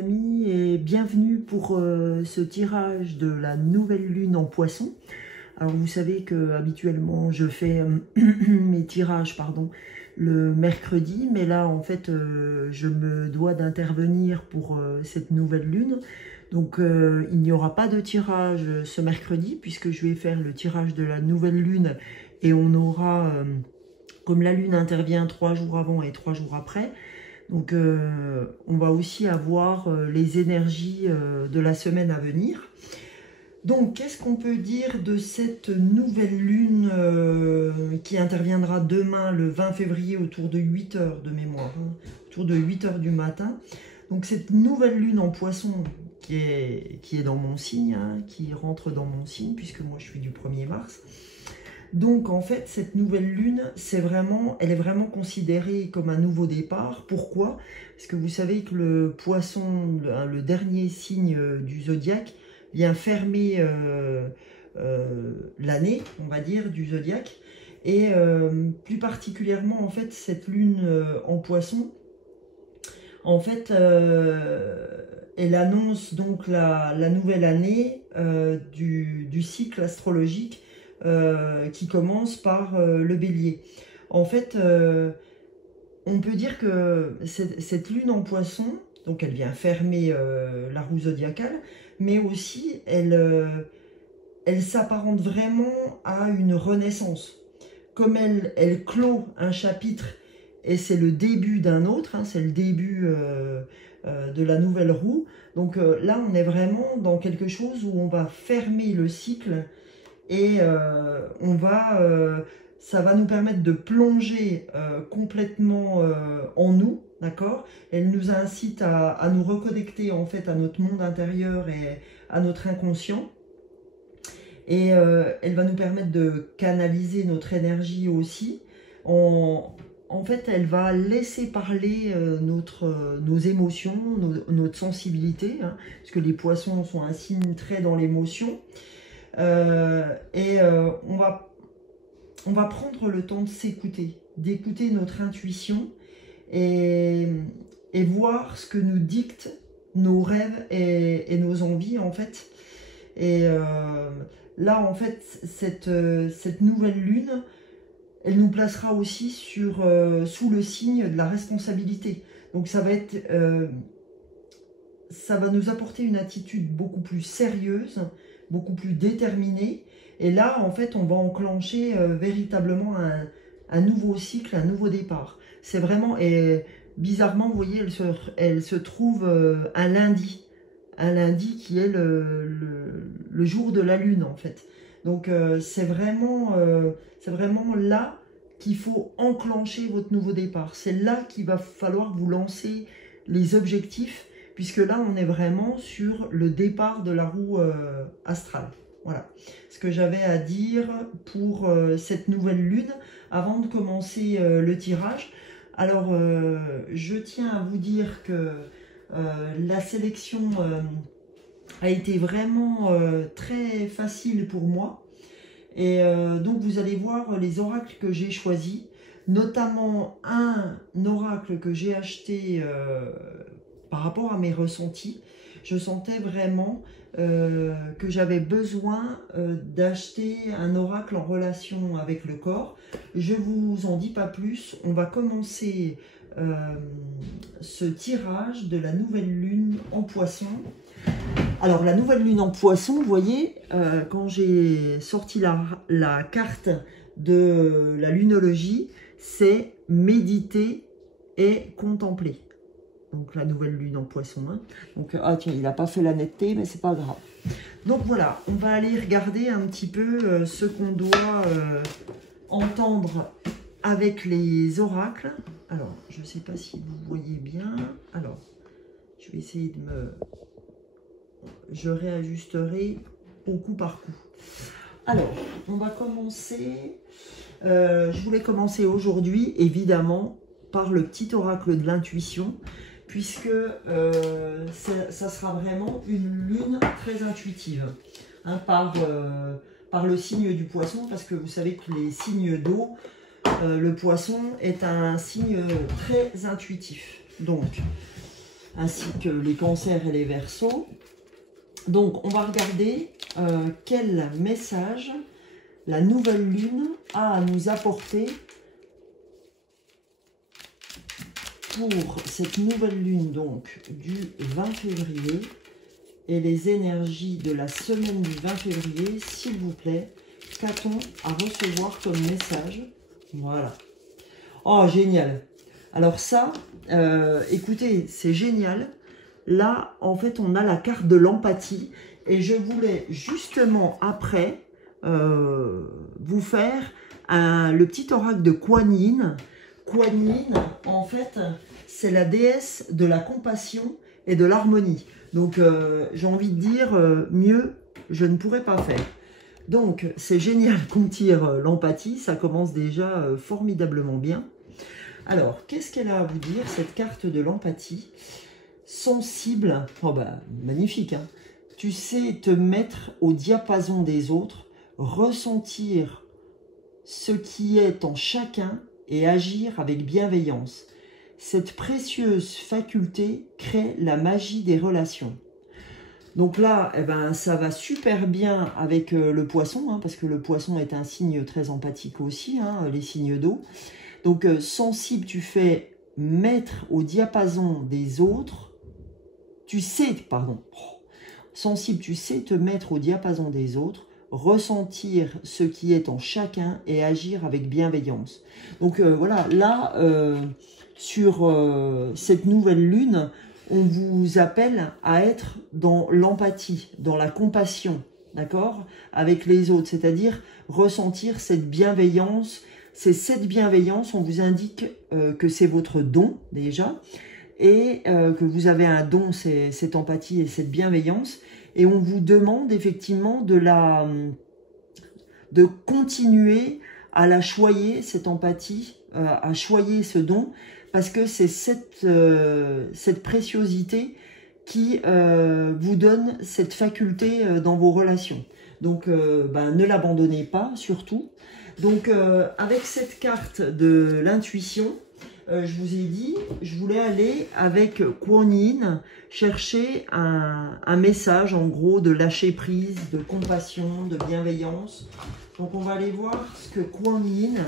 amis et bienvenue pour ce tirage de la nouvelle lune en Poisson. Alors vous savez que habituellement je fais mes tirages le mercredi, mais là en fait je me dois d'intervenir pour cette nouvelle lune. Donc il n'y aura pas de tirage ce mercredi puisque je vais faire le tirage de la nouvelle lune et on aura, comme la lune intervient 3 jours avant et 3 jours après, donc on va aussi avoir les énergies de la semaine à venir. Donc qu'est-ce qu'on peut dire de cette nouvelle lune qui interviendra demain le 20 février autour de 8 h de mémoire, autour de 8 h du matin. Donc cette nouvelle lune en Poisson qui est dans mon signe, qui rentre dans mon signe puisque moi je suis du 1er mars. Donc en fait cette nouvelle lune, elle est vraiment considérée comme un nouveau départ. Pourquoi? Parce que vous savez que le Poisson, le dernier signe du zodiaque, vient fermer l'année, on va dire, du zodiaque. Et plus particulièrement en fait cette lune en Poisson, en fait elle annonce donc la nouvelle année du cycle astrologique qui commence par le Bélier. En fait, on peut dire que cette lune en Poisson, donc elle vient fermer la roue zodiacale, mais aussi elle s'apparente vraiment à une renaissance. Comme elle clôt un chapitre et c'est le début d'un autre, c'est le début de la nouvelle roue. Donc là, on est vraiment dans quelque chose où on va fermer le cycle. Et ça va nous permettre de plonger complètement en nous, d'accord? Elle nous incite à nous reconnecter en fait à notre monde intérieur et à notre inconscient. Et elle va nous permettre de canaliser notre énergie aussi. En fait, elle va laisser parler nos émotions, notre sensibilité, parce que les poissons sont un signe très dans l'émotion. On va prendre le temps de s'écouter, d'écouter notre intuition et voir ce que nous dictent nos rêves et nos envies en fait. Et là en fait cette nouvelle lune, elle nous placera aussi sous le signe de la responsabilité. Donc ça va nous apporter une attitude beaucoup plus sérieuse, beaucoup plus déterminée. Et là, en fait, on va enclencher véritablement un nouveau cycle, un nouveau départ. C'est vraiment, et bizarrement, vous voyez, elle se trouve un lundi qui est le jour de la lune, en fait. Donc, c'est vraiment là qu'il faut enclencher votre nouveau départ. C'est là qu'il va falloir vous lancer les objectifs, puisque là, on est vraiment sur le départ de la roue astrale. Voilà ce que j'avais à dire pour cette nouvelle lune avant de commencer le tirage. Alors, je tiens à vous dire que la sélection a été vraiment très facile pour moi. Et donc, vous allez voir les oracles que j'ai choisis, notamment un oracle que j'ai acheté par rapport à mes ressentis. Je sentais vraiment que j'avais besoin d'acheter un oracle en relation avec le corps. Je vous en dis pas plus. On va commencer ce tirage de la nouvelle lune en Poisson. Alors la nouvelle lune en Poisson, vous voyez, quand j'ai sorti la carte de la lunologie, c'est méditer et contempler. Donc la nouvelle lune en Poisson. Donc, ah tiens, il n'a pas fait la netteté, mais c'est pas grave. Donc voilà, on va aller regarder un petit peu ce qu'on doit entendre avec les oracles. Alors, je ne sais pas si vous voyez bien. Alors, je vais essayer je réajusterai au coup par coup. Alors, on va commencer. Je voulais commencer aujourd'hui, évidemment, par le petit oracle de l'intuition, puisque ça sera vraiment une lune très intuitive, par le signe du Poisson, parce que vous savez que les signes d'eau, le Poisson est un signe très intuitif. Donc, ainsi que les cancers et les verseaux. Donc, on va regarder quel message la nouvelle lune a à nous apporter pour cette nouvelle lune, donc, du 20 février. Et les énergies de la semaine du 20 février, s'il vous plaît, qu'a-t-on à recevoir comme message? Voilà. Oh, génial. Alors ça, écoutez, c'est génial. Là, en fait, on a la carte de l'empathie. Et je voulais justement, après, vous faire le petit oracle de Kuan Yin. Kuan Yin, en fait, c'est la déesse de la compassion et de l'harmonie. Donc, j'ai envie de dire, mieux, je ne pourrais pas faire. Donc, c'est génial qu'on tire l'empathie. Ça commence déjà formidablement bien. Alors, qu'est-ce qu'elle a à vous dire, cette carte de l'empathie? Sensible, oh bah, magnifique, hein. Tu sais te mettre au diapason des autres, ressentir ce qui est en chacun et agir avec bienveillance. Cette précieuse faculté crée la magie des relations. Donc là, eh ben, ça va super bien avec le poisson, hein, parce que le poisson est un signe très empathique aussi, hein, les signes d'eau. Donc sensible, tu fais mettre au diapason des autres, tu sais, pardon, sensible, tu sais te mettre au diapason des autres, ressentir ce qui est en chacun et agir avec bienveillance. Donc voilà, là, sur cette nouvelle lune, on vous appelle à être dans l'empathie, dans la compassion, d'accord, avec les autres, c'est-à-dire ressentir cette bienveillance. C'est cette bienveillance, on vous indique que c'est votre don déjà, et que vous avez un don, c'est cette empathie et cette bienveillance, et on vous demande effectivement de continuer à la choyer, cette empathie, à choyer ce don, parce que c'est cette préciosité qui vous donne cette faculté dans vos relations. Donc, ne l'abandonnez pas, surtout. Donc, avec cette carte de l'intuition, je vous ai dit, je voulais aller avec Kuan Yin chercher un message, en gros, de lâcher prise, de compassion, de bienveillance. Donc, on va aller voir ce que Kuan Yin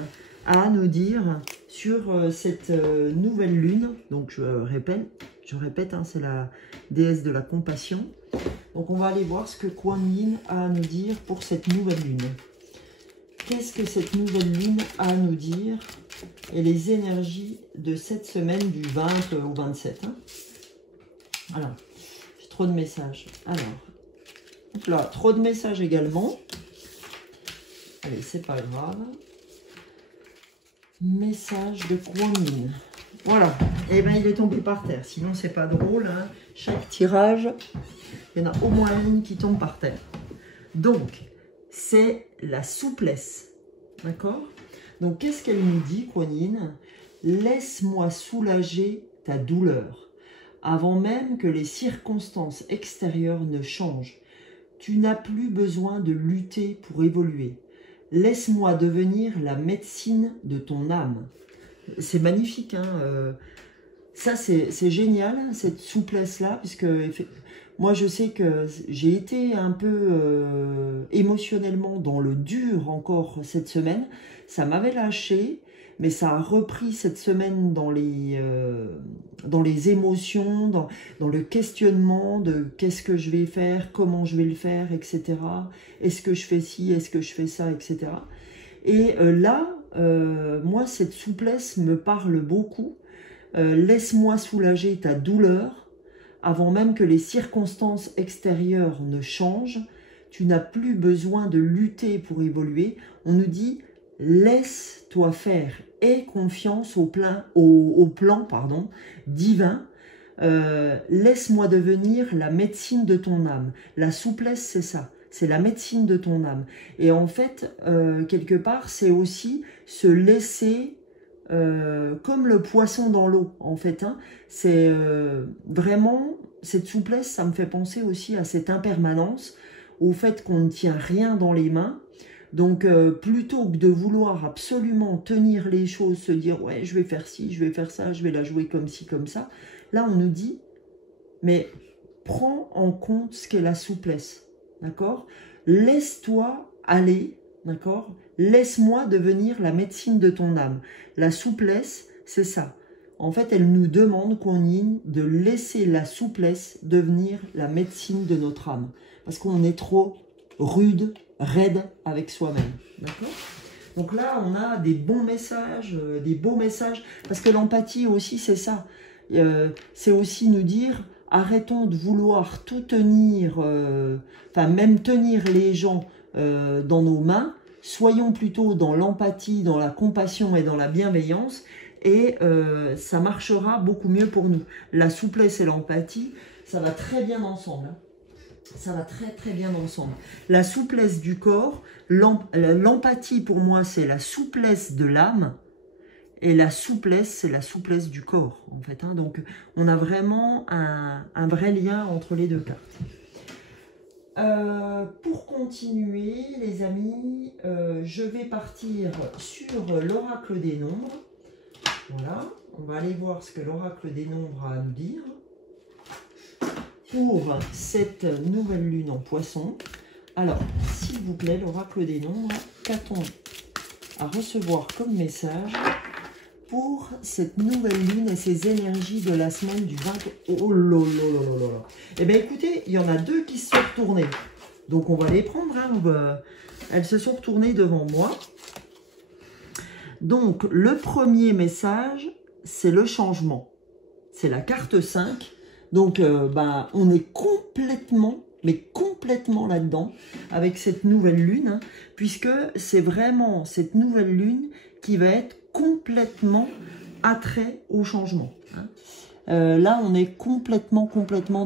a à nous dire sur cette nouvelle lune. Donc, je répète, hein, c'est la déesse de la compassion. Donc, on va aller voir ce que Kuan Yin a à nous dire pour cette nouvelle lune. Qu'est-ce que cette nouvelle lune a à nous dire et les énergies de cette semaine du 20 au 27. Hein. Alors, j'ai trop de messages. Alors, là, trop de messages également. Allez, c'est pas grave. Message de Kuan Yin. Voilà. Et bien, il est tombé par terre. Sinon, c'est pas drôle. Hein. Chaque tirage, il y en a au moins une qui tombe par terre. Donc, c'est la souplesse. D'accord? Donc, qu'est-ce qu'elle nous dit, Kuan Yin? Laisse-moi soulager ta douleur, avant même que les circonstances extérieures ne changent. Tu n'as plus besoin de lutter pour évoluer. Laisse-moi devenir la médecine de ton âme. C'est magnifique, hein, ça, c'est génial, cette souplesse-là, puisque moi, je sais que j'ai été un peu émotionnellement dans le dur encore cette semaine. Ça m'avait lâché, mais ça a repris cette semaine dans les émotions, dans le questionnement de qu'est-ce que je vais faire, comment je vais le faire, etc. Est-ce que je fais ci, est-ce que je fais ça, etc. Et là, moi, cette souplesse me parle beaucoup. Laisse-moi soulager ta douleur avant même que les circonstances extérieures ne changent. Tu n'as plus besoin de lutter pour évoluer. On nous dit, laisse-toi faire. Aie confiance au plan divin. Laisse-moi devenir la médecine de ton âme. La souplesse, c'est ça. C'est la médecine de ton âme. Et en fait, quelque part, c'est aussi se laisser... comme le poisson dans l'eau, en fait. Hein. C'est vraiment, cette souplesse, ça me fait penser aussi à cette impermanence, au fait qu'on ne tient rien dans les mains. Donc, plutôt que de vouloir absolument tenir les choses, se dire, ouais, je vais faire ci, je vais faire ça, je vais la jouer comme ci, comme ça, là, on nous dit, mais prends en compte ce qu'est la souplesse, d'accord? Laisse-toi aller, d'accord? Laisse-moi devenir la médecine de ton âme. La souplesse, c'est ça. En fait, elle nous demande, Kuan-Yin, de laisser la souplesse devenir la médecine de notre âme. Parce qu'on est trop rude, raide avec soi-même, d'accord? Donc là, on a des bons messages, des beaux messages, parce que l'empathie aussi, c'est ça. C'est aussi nous dire, arrêtons de vouloir tout tenir, enfin même tenir les gens dans nos mains, soyons plutôt dans l'empathie, dans la compassion et dans la bienveillance, et ça marchera beaucoup mieux pour nous. La souplesse et l'empathie, ça va très bien ensemble, hein. Ça va très très bien ensemble. La souplesse du corps, l'empathie pour moi c'est la souplesse de l'âme, et la souplesse c'est la souplesse du corps en fait, hein. Donc on a vraiment un vrai lien entre les deux cartes. Pour continuer les amis, je vais partir sur l'oracle des nombres. Voilà, on va aller voir ce que l'oracle des nombres a à nous dire pour cette nouvelle lune en poisson. Alors, s'il vous plaît, l'oracle des nombres, qu'a-t-on à recevoir comme message pour cette nouvelle lune et ces énergies de la semaine du 20... Oh là là là là là. Eh bien, écoutez, il y en a deux qui se sont retournées. Donc, on va les prendre. Hein, elles se sont retournées devant moi. Donc, le premier message, c'est le changement. C'est la carte 5. Donc, on est complètement, mais complètement là-dedans avec cette nouvelle lune, hein, puisque c'est vraiment cette nouvelle lune qui va être complètement attrait au changement. Hein. Là, on est complètement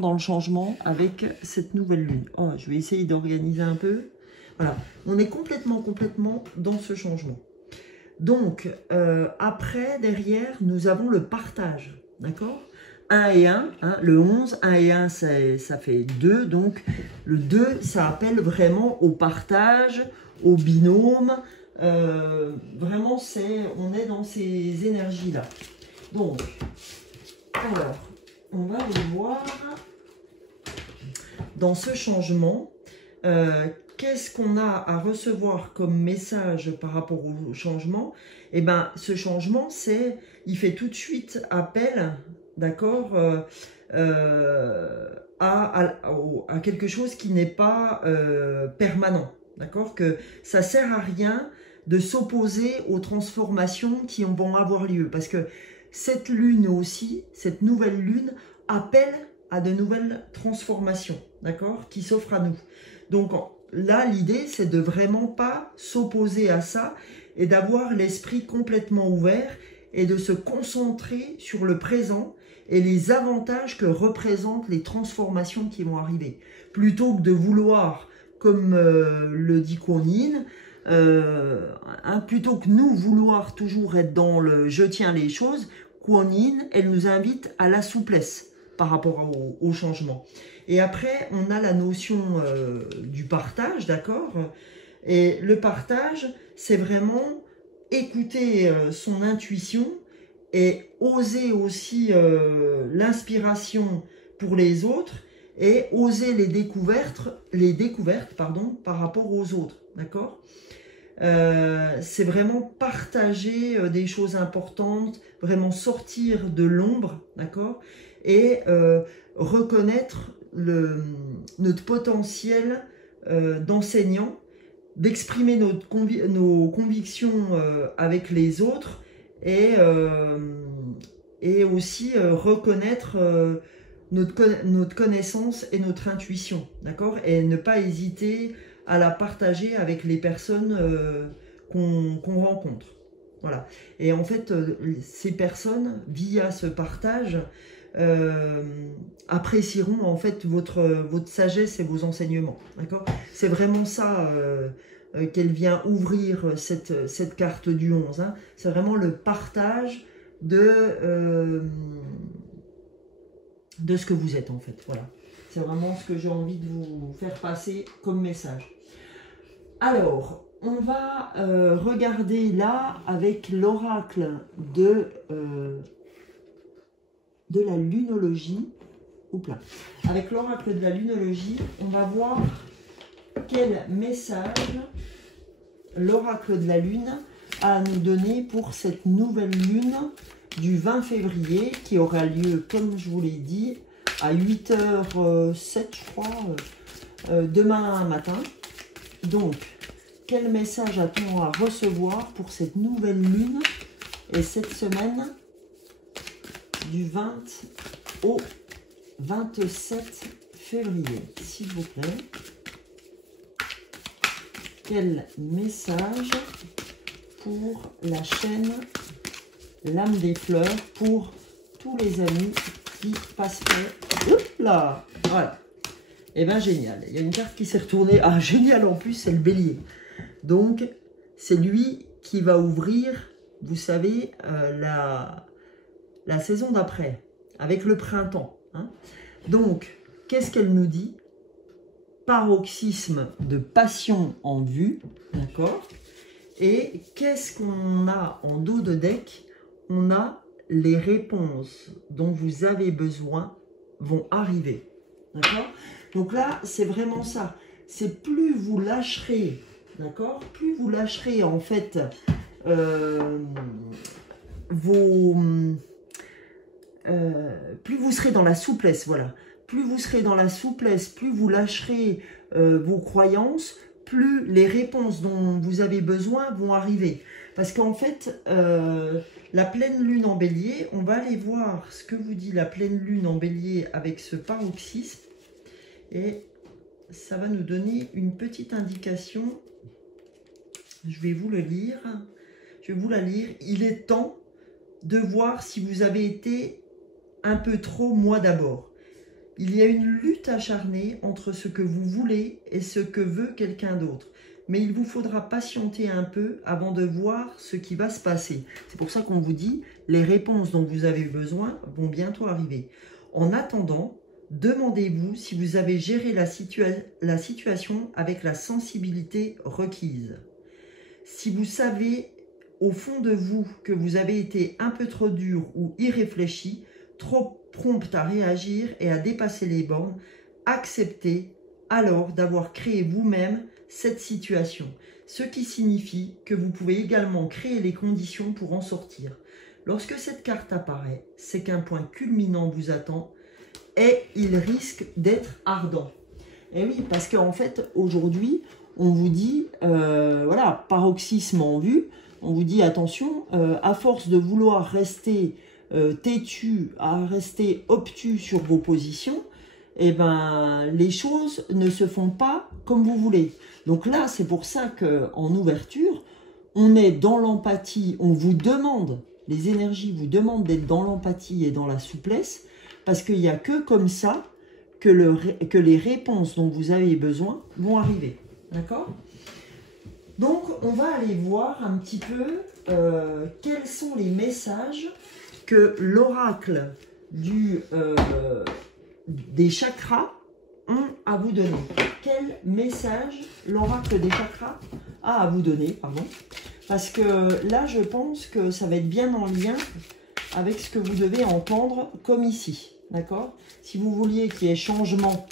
dans le changement avec cette nouvelle lune. Oh, je vais essayer d'organiser un peu. Voilà, on est complètement dans ce changement. Donc, après, derrière, nous avons le partage, d'accord ? 1 et 1, hein, le 11, 1 et 1, ça fait 2, donc le 2, ça appelle vraiment au partage, au binôme, vraiment, on est dans ces énergies-là. Donc, alors, on va aller voir dans ce changement, qu'est-ce qu'on a à recevoir comme message par rapport au changement? Eh bien, ce changement, il fait tout de suite appel, d'accord, à quelque chose qui n'est pas permanent, d'accord, que ça sert à rien de s'opposer aux transformations qui vont avoir lieu, parce que cette lune aussi, cette nouvelle lune, appelle à de nouvelles transformations, d'accord, qui s'offrent à nous. Donc là, l'idée, c'est de vraiment pas s'opposer à ça et d'avoir l'esprit complètement ouvert et de se concentrer sur le présent et les avantages que représentent les transformations qui vont arriver. Plutôt que de vouloir, comme le dit Kuan-Yin, plutôt que nous vouloir toujours être dans le « je tiens les choses », Kuan-Yin, elle nous invite à la souplesse par rapport au changement. Et après, on a la notion du partage, d'accord? Et le partage, c'est vraiment écouter son intuition et oser aussi l'inspiration pour les autres et oser les découvertes par rapport aux autres, d'accord? C'est vraiment partager des choses importantes, vraiment sortir de l'ombre, d'accord? Et reconnaître notre potentiel d'enseignant, d'exprimer nos convictions avec les autres et aussi reconnaître notre connaissance et notre intuition, d'accord? Et ne pas hésiter à la partager avec les personnes qu'on rencontre. Voilà. Et en fait, ces personnes, via ce partage, apprécieront en fait votre sagesse et vos enseignements. D'accord? C'est vraiment ça qu'elle vient ouvrir cette carte du 11. Hein. C'est vraiment le partage de ce que vous êtes en fait. Voilà. C'est vraiment ce que j'ai envie de vous faire passer comme message. Alors, on va regarder là avec l'oracle de la lunologie. Oupla. Avec l'oracle de la lunologie, on va voir quel message l'oracle de la lune a à nous donner pour cette nouvelle lune du 20 février qui aura lieu, comme je vous l'ai dit, à 8h07, je crois, demain matin. Donc, quel message a-t-on à recevoir pour cette nouvelle lune et cette semaine du 20 au 27 février, s'il vous plaît? Quel message pour la chaîne L'âme des fleurs, pour tous les amis qui passeraient. Là, voilà. Et bien génial. Il y a une carte qui s'est retournée. Ah, génial en plus, c'est le bélier. Donc, c'est lui qui va ouvrir, vous savez, la saison d'après, avec le printemps. Hein. Donc, qu'est-ce qu'elle nous dit? Paroxysme de passion en vue, d'accord? Et qu'est-ce qu'on a en dos de deck? On a les réponses dont vous avez besoin vont arriver, d'accord? Donc là, c'est vraiment ça. C'est plus vous lâcherez, d'accord? Plus vous lâcherez en fait plus vous serez dans la souplesse, voilà. Plus vous serez dans la souplesse, plus vous lâcherez vos croyances, plus les réponses dont vous avez besoin vont arriver. Parce qu'en fait, la pleine lune en bélier, on va aller voir ce que vous dit la pleine lune en bélier avec ce paroxysme. Et ça va nous donner une petite indication. Je vais vous le lire. Je vais vous la lire. Il est temps de voir si vous avez été un peu trop moi d'abord. Il y a une lutte acharnée entre ce que vous voulez et ce que veut quelqu'un d'autre. Mais il vous faudra patienter un peu avant de voir ce qui va se passer. C'est pour ça qu'on vous dit, les réponses dont vous avez besoin vont bientôt arriver. En attendant, demandez-vous si vous avez géré la situation avec la sensibilité requise. Si vous savez au fond de vous que vous avez été un peu trop dur ou irréfléchi, trop prompt à réagir et à dépasser les bornes, acceptez alors d'avoir créé vous-même cette situation, ce qui signifie que vous pouvez également créer les conditions pour en sortir. Lorsque cette carte apparaît, c'est qu'un point culminant vous attend et il risque d'être ardent. Et oui, parce qu'en fait, aujourd'hui, on vous dit, voilà, paroxysme en vue, on vous dit attention, à force de vouloir rester têtu, à rester obtus sur vos positions, eh ben, les choses ne se font pas comme vous voulez. Donc là, c'est pour ça qu'en ouverture, on est dans l'empathie, on vous demande, les énergies vous demandent d'être dans l'empathie et dans la souplesse, parce qu'il n'y a que comme ça que les réponses dont vous avez besoin vont arriver. D'accord? Donc, on va aller voir un petit peu quels sont les messages que l'oracle des chakras ont à vous donner. Quel message l'oracle des chakras a à vous donner, pardon. Parce que là, je pense que ça va être bien en lien avec ce que vous devez entendre comme ici. D'accord? Si vous vouliez qu'il y ait changement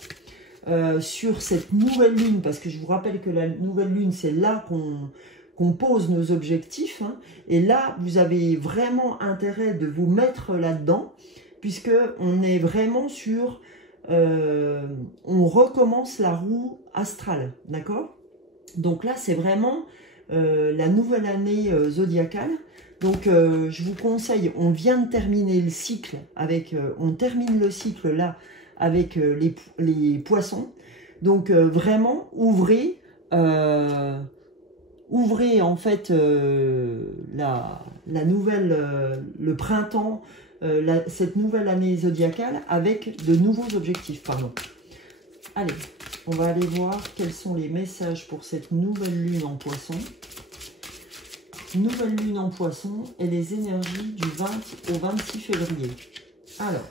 sur cette nouvelle lune, parce que je vous rappelle que la nouvelle lune, c'est là qu'on pose nos objectifs. Hein, et là, vous avez vraiment intérêt de vous mettre là-dedans, puisque on est vraiment sur... on recommence la roue astrale, d'accord? Donc là, c'est vraiment la nouvelle année zodiacale. Donc, je vous conseille, on vient de terminer le cycle avec... on termine le cycle là avec les poissons. Donc, vraiment, ouvrez en fait la nouvelle, le printemps, cette nouvelle année zodiacale avec de nouveaux objectifs. Pardon. Allez, on va aller voir quels sont les messages pour cette nouvelle lune en poisson. Nouvelle lune en poisson et les énergies du 20 au 26 février. Alors,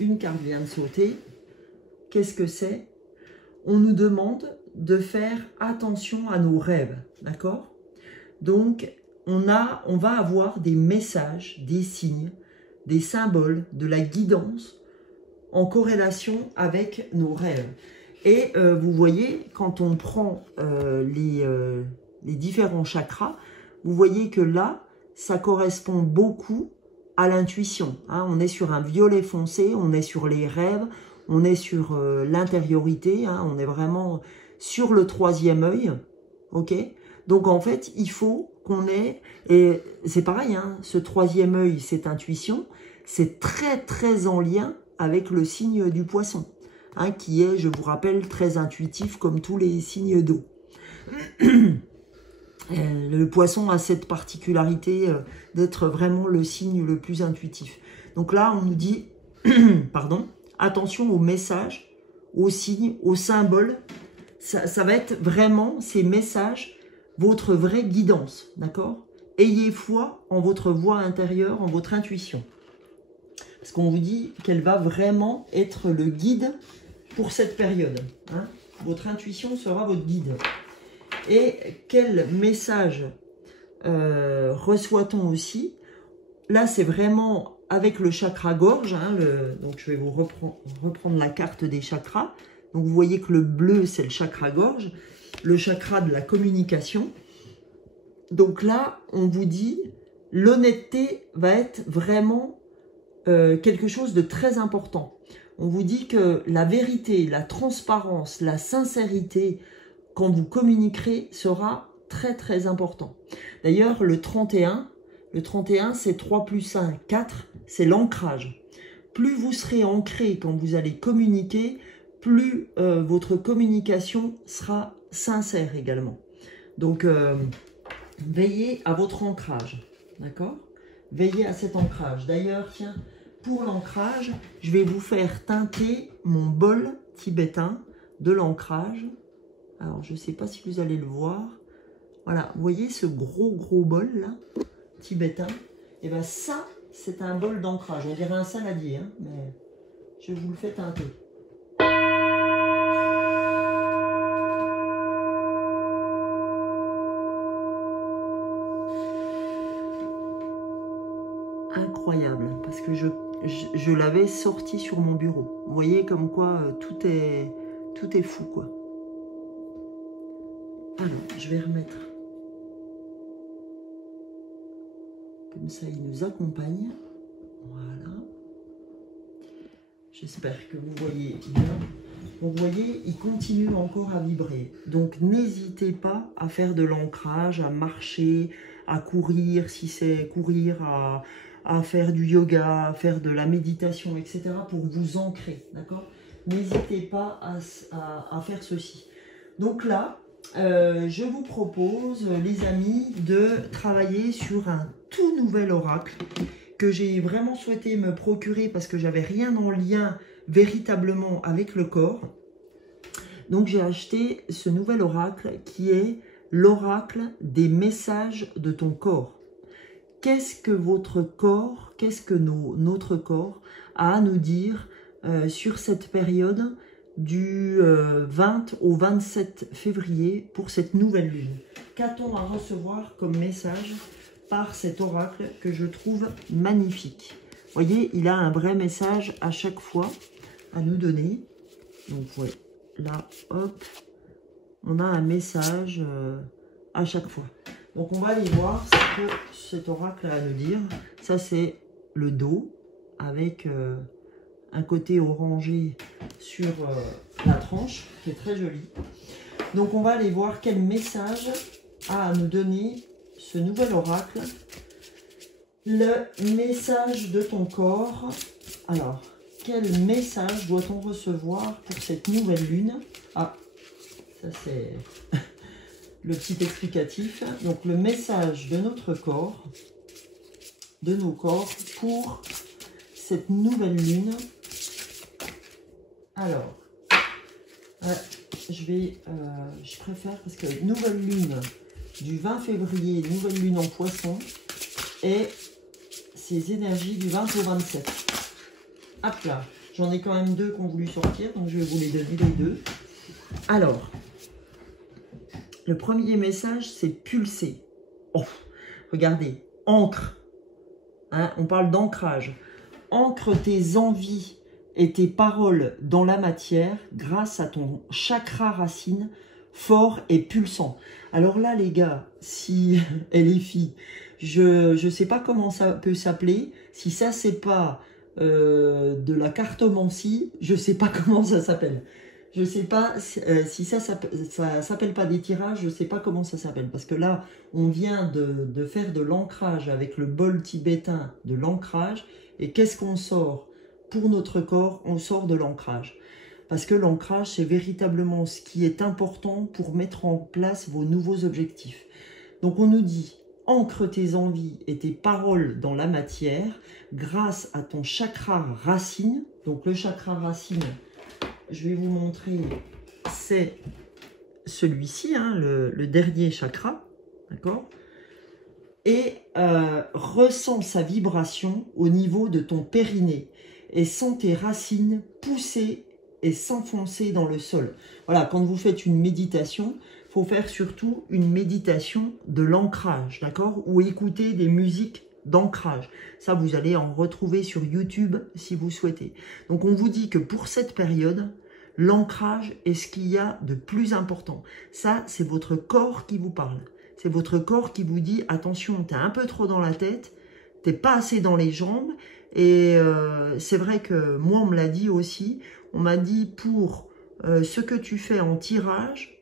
une carte vient de sauter. Qu'est-ce que c'est? On nous demande de faire attention à nos rêves, d'accord? Donc, on va avoir des messages, des signes, des symboles, de la guidance en corrélation avec nos rêves. Et vous voyez, quand on prend les différents chakras, vous voyez que là, ça correspond beaucoup à l'intuition. Hein. On est sur un violet foncé, on est sur les rêves, on est sur l'intériorité, hein. On est vraiment sur le troisième œil. Ok ? Donc en fait, il faut qu'on ait, et c'est pareil, hein, ce troisième œil, cette intuition, c'est très très en lien avec le signe du poisson, hein, qui est, je vous rappelle, très intuitif comme tous les signes d'eau. Le poisson a cette particularité d'être vraiment le signe le plus intuitif. Donc là, on nous dit, pardon, attention aux messages, aux signes, aux symboles. Ça va être vraiment ces messages, votre vraie guidance, d'accord? Ayez foi en votre voix intérieure, en votre intuition. Parce qu'on vous dit qu'elle va vraiment être le guide pour cette période. Hein. Votre intuition sera votre guide. Et quel message reçoit-on aussi? Là, c'est vraiment avec le chakra gorge. Hein, donc, je vais vous reprendre la carte des chakras. Donc, vous voyez que le bleu, c'est le chakra gorge, le chakra de la communication. Donc là, on vous dit, l'honnêteté va être vraiment quelque chose de très important. On vous dit que la vérité, la transparence, la sincérité, quand vous communiquerez, sera très très important. D'ailleurs, le 31, c'est 3 plus 1, 4, c'est l'ancrage. Plus vous serez ancré quand vous allez communiquer, plus votre communication sera sincère également. Donc, veillez à votre ancrage, d'accord? Veillez à cet ancrage. D'ailleurs, tiens, pour l'ancrage, je vais vous faire teinter mon bol tibétain de l'ancrage. Alors, je ne sais pas si vous allez le voir. Voilà, vous voyez ce gros bol là, tibétain? Et bien ça, c'est un bol d'ancrage. On dirait un saladier, hein, mais je vous le fais teinter. Incroyable, parce que je l'avais sorti sur mon bureau. Vous voyez comme quoi tout est fou, quoi. Alors, je vais remettre. Comme ça, il nous accompagne. Voilà. J'espère que vous voyez bien. Vous voyez, il continue encore à vibrer. Donc, n'hésitez pas à faire de l'ancrage, à marcher, à courir, si c'est courir, à faire du yoga, à faire de la méditation, etc. pour vous ancrer, d'accord? N'hésitez pas à faire ceci. Donc là, je vous propose, les amis, de travailler sur un tout nouvel oracle que j'ai vraiment souhaité me procurer parce que j'avais rien en lien véritablement avec le corps. Donc j'ai acheté ce nouvel oracle qui est l'oracle des messages de ton corps. Qu'est-ce que votre corps, qu'est-ce que notre corps a à nous dire sur cette période du 20 au 27 février pour cette nouvelle lune? Qu'a-t-on à recevoir comme message par cet oracle que je trouve magnifique? Vous voyez, il a un vrai message à chaque fois à nous donner. Donc, ouais, là, hop, on a un message à chaque fois. Donc, on va aller voir ce que cet oracle a à nous dire. Ça, c'est le dos avec un côté orangé sur la tranche, qui est très joli. Donc, on va aller voir quel message a à nous donner ce nouvel oracle. Le message de ton corps. Alors, quel message doit-on recevoir pour cette nouvelle lune? Ah, ça c'est le petit explicatif. Donc, le message de notre corps, de nos corps, pour cette nouvelle lune. Alors, je préfère parce que nouvelle lune du 20 février, nouvelle lune en poisson, et ces énergies du 20 au 27. Hop là, j'en ai quand même deux qui ont voulu sortir, donc je vais vous les donner les deux. Alors, le premier message, c'est pulser. Oh, regardez, ancre. Hein, on parle d'ancrage. Ancre tes envies, et tes paroles dans la matière grâce à ton chakra racine fort et pulsant. Alors là, les gars, si et les filles, je sais pas comment ça peut s'appeler. Si ça, c'est pas de la cartomancie, je sais pas comment ça s'appelle. Je sais pas si ça s'appelle pas des tirages, je sais pas comment ça s'appelle. Parce que là, on vient de faire de l'ancrage avec le bol tibétain de l'ancrage. Et qu'est-ce qu'on sort pour notre corps? On sort de l'ancrage. Parce que l'ancrage, c'est véritablement ce qui est important pour mettre en place vos nouveaux objectifs. Donc on nous dit, ancre tes envies et tes paroles dans la matière grâce à ton chakra racine. Donc le chakra racine, je vais vous montrer, c'est celui-ci, hein, le dernier chakra, d'accord? Et ressens sa vibration au niveau de ton périnée et sens tes racines pousser et s'enfoncer dans le sol. Voilà, quand vous faites une méditation, il faut faire surtout une méditation de l'ancrage, d'accord? Ou écouter des musiques d'ancrage. Ça, vous allez en retrouver sur YouTube si vous souhaitez. Donc, on vous dit que pour cette période, l'ancrage est ce qu'il y a de plus important. Ça, c'est votre corps qui vous parle. C'est votre corps qui vous dit, attention, tu es un peu trop dans la tête, tu n'es pas assez dans les jambes. Et c'est vrai que moi, on me l'a dit aussi. On m'a dit pour ce que tu fais en tirage,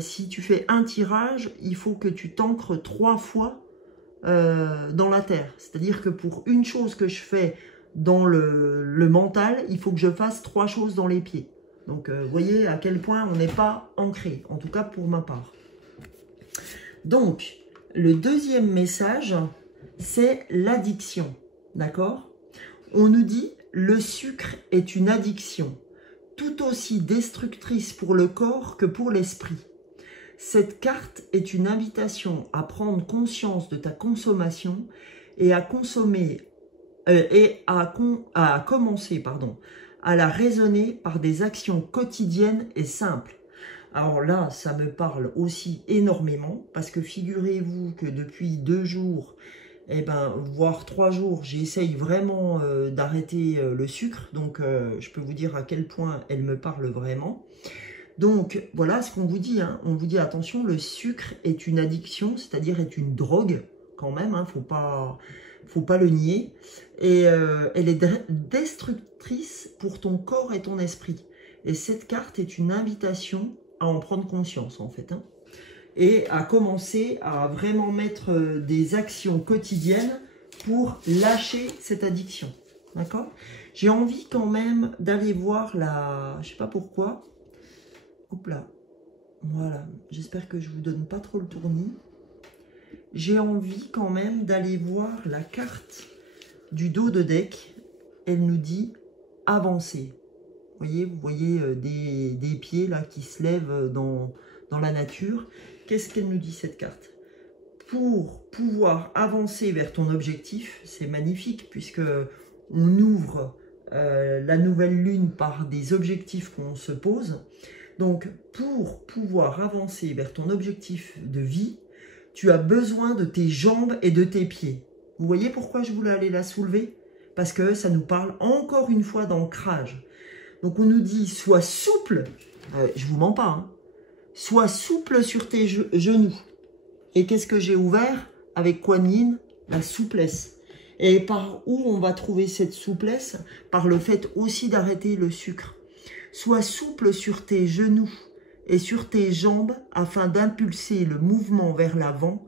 si tu fais un tirage, il faut que tu t'ancres 3 fois dans la terre. C'est-à-dire que pour une chose que je fais dans le mental, il faut que je fasse 3 choses dans les pieds. Donc, vous voyez à quel point on n'est pas ancré, en tout cas pour ma part. Donc, le deuxième message, c'est l'addiction. D'accord? On nous dit, le sucre est une addiction, tout aussi destructrice pour le corps que pour l'esprit. Cette carte est une invitation à prendre conscience de ta consommation et à consommer à commencer à la raisonner par des actions quotidiennes et simples. Alors là, ça me parle aussi énormément parce que figurez-vous que depuis 2 jours, voire 3 jours, j'essaye vraiment d'arrêter le sucre. Donc, je peux vous dire à quel point elle me parle vraiment. Donc, voilà ce qu'on vous dit. Hein. On vous dit, attention, le sucre est une addiction, c'est-à-dire est une drogue quand même. Faut pas le nier. Et elle est destructrice pour ton corps et ton esprit. Et cette carte est une invitation à en prendre conscience, en fait. Hein. Et à commencer à vraiment mettre des actions quotidiennes pour lâcher cette addiction. D'accord? J'ai envie quand même d'aller voir la... Je sais pas pourquoi. Hop là. Voilà. J'espère que je vous donne pas trop le tournis. J'ai envie quand même d'aller voir la carte du dos de deck. Elle nous dit avancer. Vous voyez des pieds là qui se lèvent dans la nature. Qu'est-ce qu'elle nous dit cette carte? Pour pouvoir avancer vers ton objectif, c'est magnifique puisque on ouvre la nouvelle lune par des objectifs qu'on se pose. Donc pour pouvoir avancer vers ton objectif de vie, tu as besoin de tes jambes et de tes pieds. Vous voyez pourquoi je voulais aller la soulever? Parce que ça nous parle encore une fois d'ancrage. Donc on nous dit, sois souple, je vous mens pas, hein. Sois souple sur tes genoux. Et qu'est-ce que j'ai ouvert avec Kuan Yin? La souplesse. Et par où on va trouver cette souplesse? Par le fait aussi d'arrêter le sucre. Sois souple sur tes genoux et sur tes jambes afin d'impulser le mouvement vers l'avant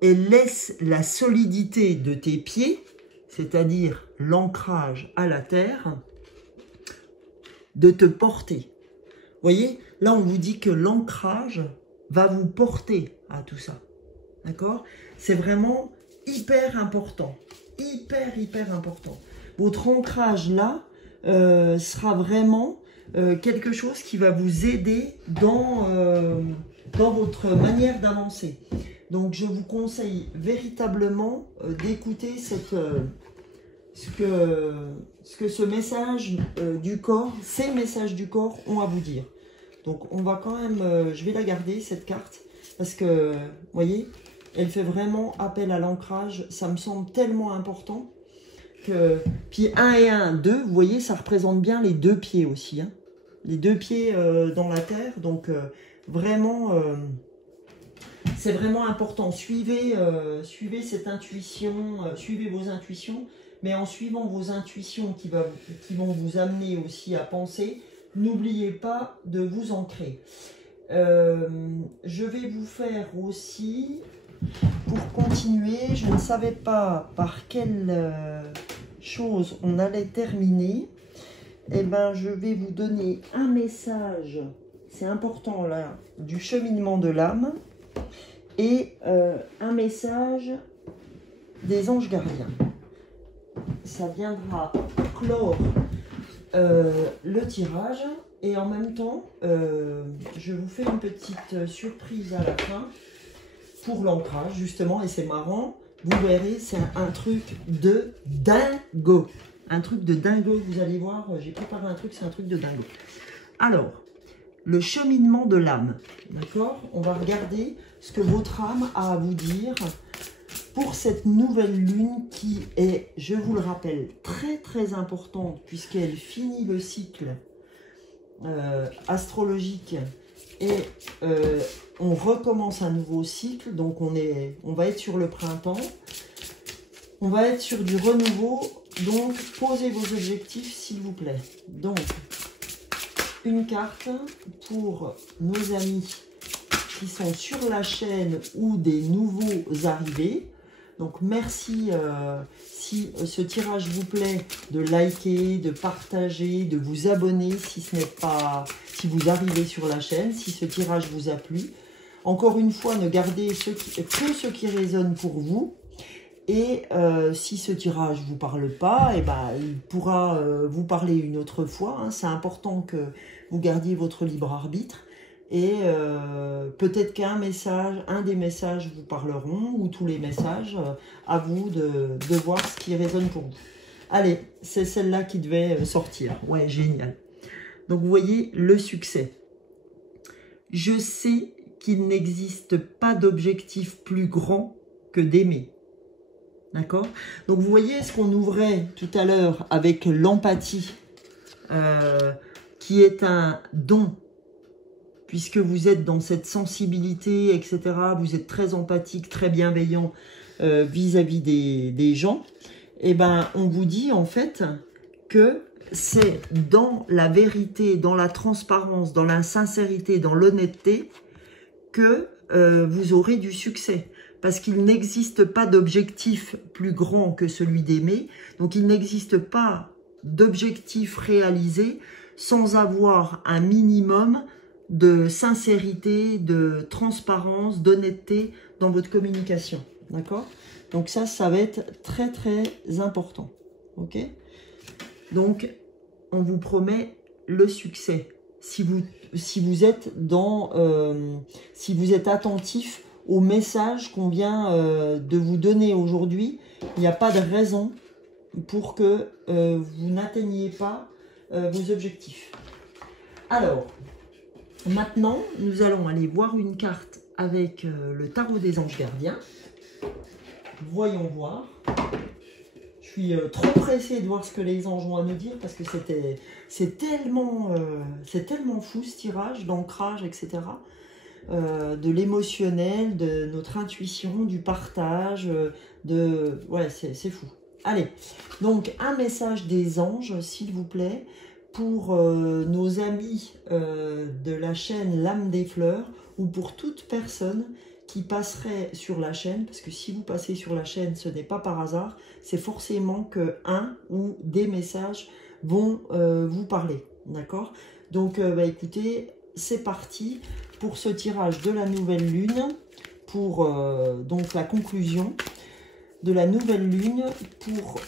et laisse la solidité de tes pieds, c'est-à-dire l'ancrage à la terre, de te porter. Vous voyez, là on vous dit que l'ancrage va vous porter à tout ça. D'accord? C'est vraiment hyper important. Hyper important. Votre ancrage là sera vraiment quelque chose qui va vous aider dans votre manière d'avancer. Donc je vous conseille véritablement d'écouter ce que ce message du corps, ces messages du corps ont à vous dire. Donc on va quand même, je vais la garder cette carte, parce que, vous voyez, elle fait vraiment appel à l'ancrage, ça me semble tellement important. Puis 1 et 1, 2, vous voyez, ça représente bien les deux pieds aussi. Hein. Les deux pieds dans la terre. Donc, vraiment, c'est vraiment important. Suivez cette intuition, suivez vos intuitions. Mais en suivant vos intuitions qui vont vous amener aussi à penser, n'oubliez pas de vous ancrer. Je vais vous faire aussi, pour continuer, je ne savais pas par quelle chose on allait terminer. Eh bien, je vais vous donner un message, c'est important là, du cheminement de l'âme et un message des anges gardiens. Ça viendra clore le tirage et en même temps je vous fais une petite surprise à la fin pour l'ancrage justement, et c'est marrant, vous verrez, c'est un truc de dingo, vous allez voir, j'ai préparé un truc, c'est un truc de dingo. Alors, le cheminement de l'âme, d'accord, on va regarder ce que votre âme a à vous dire pour cette nouvelle lune qui est, je vous le rappelle, très très importante puisqu'elle finit le cycle astrologique et on recommence un nouveau cycle. Donc on va être sur le printemps, on va être sur du renouveau. Donc posez vos objectifs s'il vous plaît. Donc une carte pour nos amis qui sont sur la chaîne ou des nouveaux arrivés. Donc merci si ce tirage vous plaît, de liker, de partager, de vous abonner si vous arrivez sur la chaîne, si ce tirage vous a plu. Encore une fois, ne gardez que ce qui résonne pour vous. Et si ce tirage ne vous parle pas, eh ben, il pourra vous parler une autre fois. Hein. C'est important que vous gardiez votre libre arbitre. Et peut-être qu'un des messages vous parleront, ou tous les messages, à vous de voir ce qui résonne pour vous. Allez, c'est celle-là qui devait sortir. Ouais, génial. Donc vous voyez, le succès. Je sais qu'il n'existe pas d'objectif plus grand que d'aimer. D'accord? Donc vous voyez ce qu'on ouvrait tout à l'heure avec l'empathie, qui est un don. Puisque vous êtes dans cette sensibilité, etc., vous êtes très empathique, très bienveillant vis-à-vis des gens, et ben on vous dit en fait que c'est dans la vérité, dans la transparence, dans la sincérité, dans l'honnêteté que vous aurez du succès. Parce qu'il n'existe pas d'objectif plus grand que celui d'aimer, donc il n'existe pas d'objectif réalisé sans avoir un minimum de sincérité, de transparence, d'honnêteté dans votre communication. D'accord? Donc ça va être très très important. Ok? Donc, on vous promet le succès. Si vous êtes si vous êtes attentif au message qu'on vient de vous donner aujourd'hui, il n'y a pas de raison pour que vous n'atteigniez pas vos objectifs. Alors, maintenant, nous allons aller voir une carte avec le tarot des anges gardiens. Voyons voir. Je suis trop pressée de voir ce que les anges ont à nous dire parce que c'est tellement fou ce tirage, d'ancrage, etc. De l'émotionnel, de notre intuition, du partage, ouais, c'est fou. Allez, donc un message des anges, s'il vous plaît, pour nos amis de la chaîne L'âme des fleurs, ou pour toute personne qui passerait sur la chaîne, parce que si vous passez sur la chaîne, ce n'est pas par hasard, c'est forcément que un ou des messages vont vous parler, d'accord? Donc, écoutez, c'est parti pour ce tirage de la nouvelle lune, pour donc la conclusion de la nouvelle lune, pour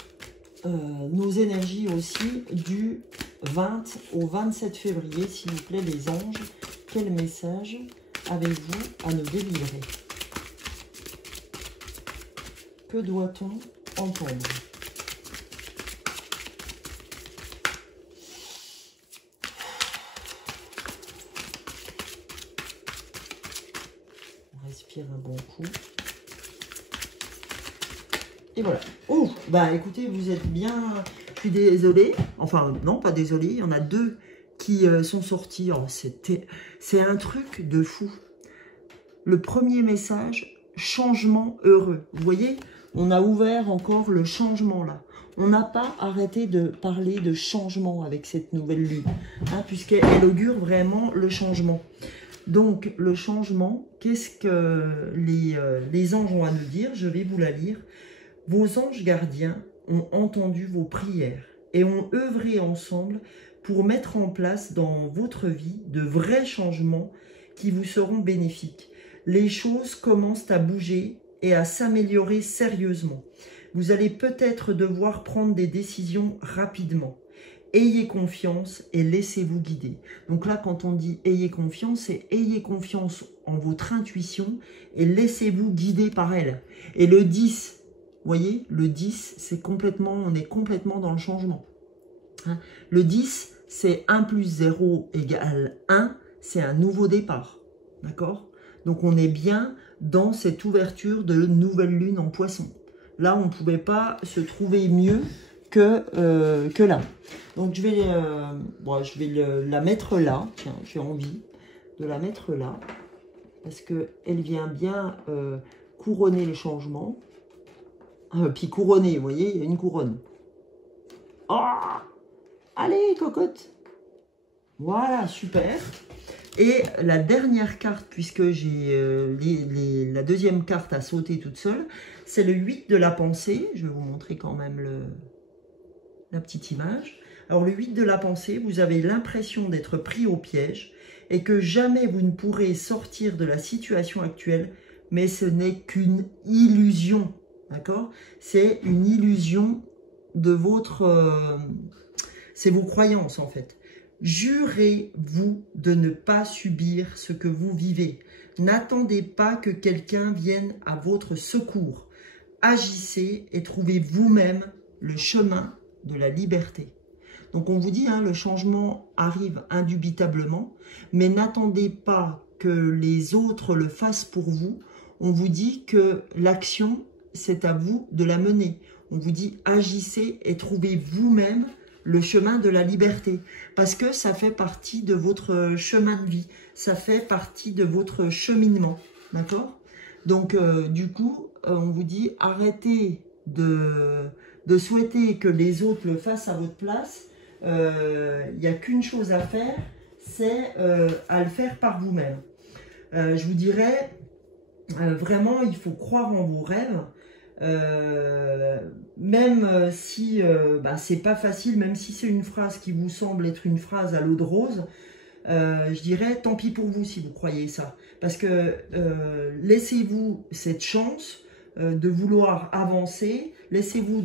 nos énergies aussi du 20 au 27 février, s'il vous plaît les anges. Quel message avez-vous à nous délivrer? Que doit-on entendre? On respire un bon coup. Et voilà. Oh, bah écoutez, vous êtes bien... Je suis désolée. Enfin, non, pas désolée. Il y en a 2 qui sont sortis. Oh, c'est un truc de fou. Le premier message, changement heureux. Vous voyez, on a ouvert encore le changement là. On n'a pas arrêté de parler de changement avec cette nouvelle lune, hein, puisqu'elle augure vraiment le changement. Donc, le changement, qu'est-ce que les anges ont à nous dire? Je vais vous la lire. Vos anges gardiens ont entendu vos prières et ont œuvré ensemble pour mettre en place dans votre vie de vrais changements qui vous seront bénéfiques. Les choses commencent à bouger et à s'améliorer sérieusement. Vous allez peut-être devoir prendre des décisions rapidement. Ayez confiance et laissez-vous guider. Donc là, quand on dit ayez confiance, c'est ayez confiance en votre intuition et laissez-vous guider par elle. Et le 10, vous voyez, le 10, c'est complètement, on est complètement dans le changement. Hein, le 10, c'est 1 plus 0 égale 1, c'est un nouveau départ. D'accord? Donc on est bien dans cette ouverture de nouvelle lune en poisson. Là, on ne pouvait pas se trouver mieux que là. Donc je vais la mettre là. Tiens, j'ai envie de la mettre là. Parce qu'elle vient bien couronner les changements. Puis couronner, vous voyez, il y a une couronne. Oh, allez, cocotte. Voilà, super. Et la dernière carte, puisque j'ai la deuxième carte à sauter toute seule, c'est le 8 de la pensée. Je vais vous montrer quand même la petite image. Alors le 8 de la pensée, vous avez l'impression d'être pris au piège et que jamais vous ne pourrez sortir de la situation actuelle, mais ce n'est qu'une illusion. D'accord? C'est une illusion de votre... c'est vos croyances en fait. Jurez-vous de ne pas subir ce que vous vivez. N'attendez pas que quelqu'un vienne à votre secours. Agissez et trouvez vous-même le chemin de la liberté. Donc on vous dit, hein, le changement arrive indubitablement, mais n'attendez pas que les autres le fassent pour vous. On vous dit que l'action, c'est à vous de la mener. On vous dit, agissez et trouvez vous-même le chemin de la liberté, parce que ça fait partie de votre chemin de vie, ça fait partie de votre cheminement, d'accord? Donc, du coup, on vous dit, arrêtez de souhaiter que les autres le fassent à votre place. Il n'y a qu'une chose à faire, c'est à le faire par vous-même. Je vous dirais, vraiment, il faut croire en vos rêves. Même si c'est pas facile, même si c'est une phrase qui vous semble être une phrase à l'eau de rose, je dirais tant pis pour vous si vous croyez ça, parce que laissez-vous cette chance de vouloir avancer, laissez-vous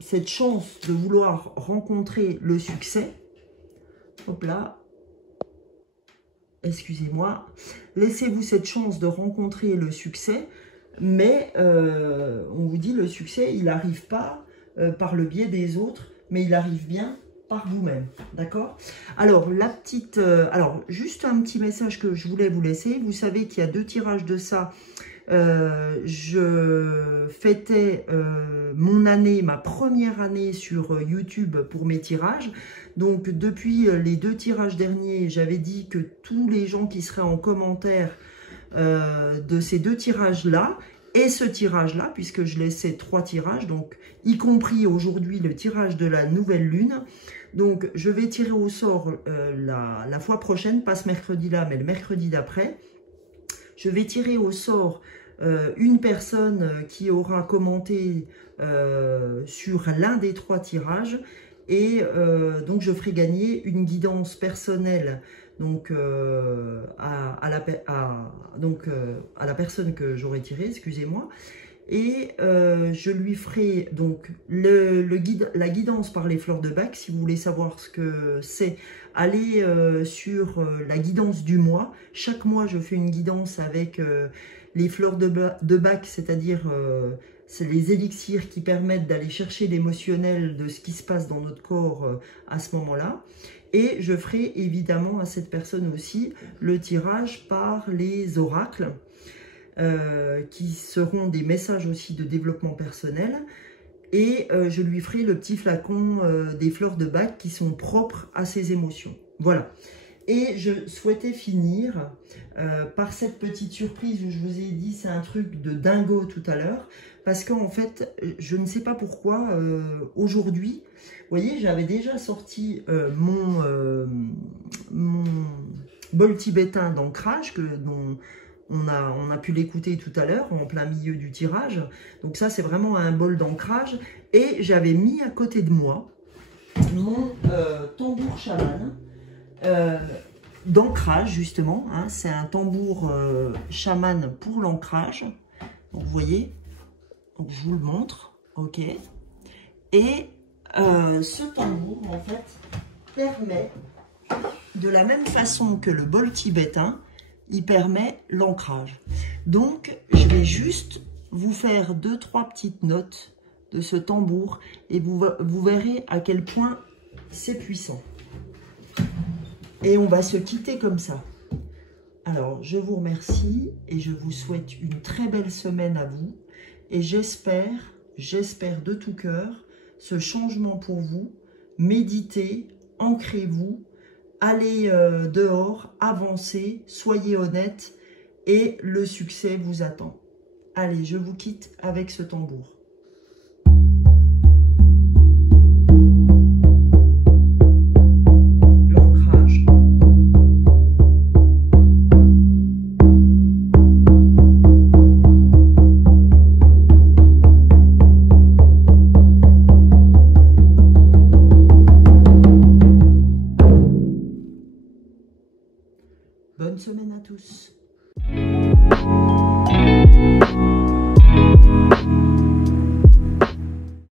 cette chance de vouloir rencontrer le succès. Hop là, excusez-moi, laissez-vous cette chance de rencontrer le succès. Mais on vous dit le succès, il n'arrive pas par le biais des autres, mais il arrive bien par vous-même, d'accord? Alors, alors, juste un petit message que je voulais vous laisser. Vous savez qu'il y a 2 tirages de ça. Je fêtais ma première année sur YouTube pour mes tirages. Donc, depuis les 2 tirages derniers, j'avais dit que tous les gens qui seraient en commentaire de ces 2 tirages-là, et ce tirage-là, puisque je laissais 3 tirages, donc y compris aujourd'hui le tirage de la nouvelle lune. Donc, je vais tirer au sort la fois prochaine, pas ce mercredi-là, mais le mercredi d'après. Je vais tirer au sort une personne qui aura commenté sur l'un des 3 tirages. Et donc, je ferai gagner une guidance personnelle donc, à la personne que j'aurai tirée, excusez-moi. Et je lui ferai donc la guidance par les fleurs de Bach. Si vous voulez savoir ce que c'est, allez sur la guidance du mois. Chaque mois, je fais une guidance avec les fleurs de Bach, c'est-à-dire c'est les élixirs qui permettent d'aller chercher l'émotionnel de ce qui se passe dans notre corps à ce moment-là. Et je ferai évidemment à cette personne aussi le tirage par les oracles. qui seront des messages aussi de développement personnel. Et je lui ferai le petit flacon des fleurs de bac qui sont propres à ses émotions. Voilà. Et je souhaitais finir par cette petite surprise où je vous ai dit c'est un truc de dingo tout à l'heure. Parce qu'en fait, je ne sais pas pourquoi, aujourd'hui, vous voyez, j'avais déjà sorti mon bol tibétain d'ancrage dont on a pu l'écouter tout à l'heure en plein milieu du tirage. Donc ça, c'est vraiment un bol d'ancrage. Et j'avais mis à côté de moi mon tambour chaman d'ancrage, justement. Hein. C'est un tambour chaman pour l'ancrage. Donc vous voyez, donc, je vous le montre. Ok. Et ce tambour, en fait, permet, de la même façon que le bol tibétain, il permet l'ancrage. Donc, je vais juste vous faire 2-3 petites notes de ce tambour et vous verrez à quel point c'est puissant. Et on va se quitter comme ça. Alors, je vous remercie et je vous souhaite une très belle semaine à vous. Et j'espère de tout cœur ce changement pour vous. Méditez, ancrez-vous. Allez dehors, avancez, soyez honnête et le succès vous attend. Allez, je vous quitte avec ce tambour.